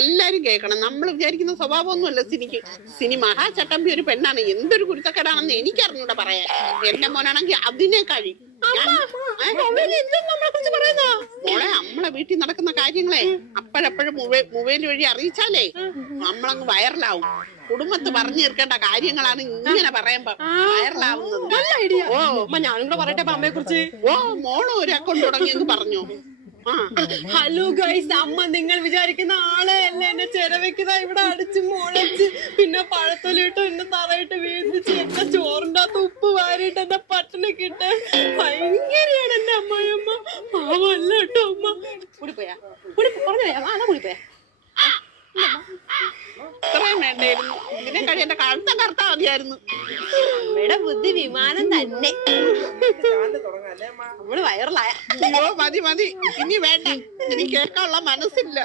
എല്ലാരും കേൾക്കണം. നമ്മൾ വിചാരിക്കുന്ന സ്വഭാവമൊന്നുമല്ല സിനിക്ക്. സിനി മഹാചട്ടമ്പി ഒരു പെണ്ണാണ്. എന്തൊരു കുരുത്തക്കേടാണെന്ന് എനിക്കറിഞ്ഞൂടെ പറയാൻ. എന്റെ മോനാണെങ്കിൽ അതിനെ കഴി. മോളെ, നമ്മളെ വീട്ടിൽ നടക്കുന്ന കാര്യങ്ങളെ അപ്പോഴപ്പോഴും മൊബൈൽ വഴി അറിയിച്ചാലേ നമ്മളങ്ങ് വൈറലാവും. കുടുംബത്ത് പറഞ്ഞു തീർക്കേണ്ട കാര്യങ്ങളാണ് ഇങ്ങനെ പറയുമ്പോ വൈറലാവുന്നത്. ഞാനും കൂടെ പറയട്ടെ അമ്മയെ കുറിച്ച്. മോളും ഒരു അക്കൗണ്ട് തുടങ്ങിയെന്ന് പറഞ്ഞു. ഹലോ ഗൈസ്, അമ്മ നിങ്ങൾ വിചാരിക്കുന്ന ആളെ അല്ല. എന്നെ ചെരവെക്കുന്ന ഇവിടെ അടിച്ച് മുളച്ച് പിന്നെ പഴത്തൊലിട്ട് എന്നെ തറയിട്ട് വീഴ്ത്തിച്ച് എന്റെ ചോറിന്റെ അകത്ത് ഉപ്പ് വാരിയിട്ട് എന്നെ പട്ടണക്കിട്ട് ഭയങ്കരയാണ് എന്റെ അമ്മയമ്മ. പാവല്ല കേട്ടോ അമ്മ. കൂടിപ്പോയാ കൂടിപ്പോയാ ഇത്രയും വേണ്ടായിരുന്നു. ഇതിനെ കഴി എന്റെ കഴുത്ത കറുത്താ മതിയായിരുന്നു. അമ്മയുടെ ബുദ്ധി വിമാനം തന്നെ. നമ്മള് വൈറലായ. മതി മതി, ഇനി വേണ്ട. എനിക്ക് കേൾക്കാനുള്ള മനസ്സില്ല.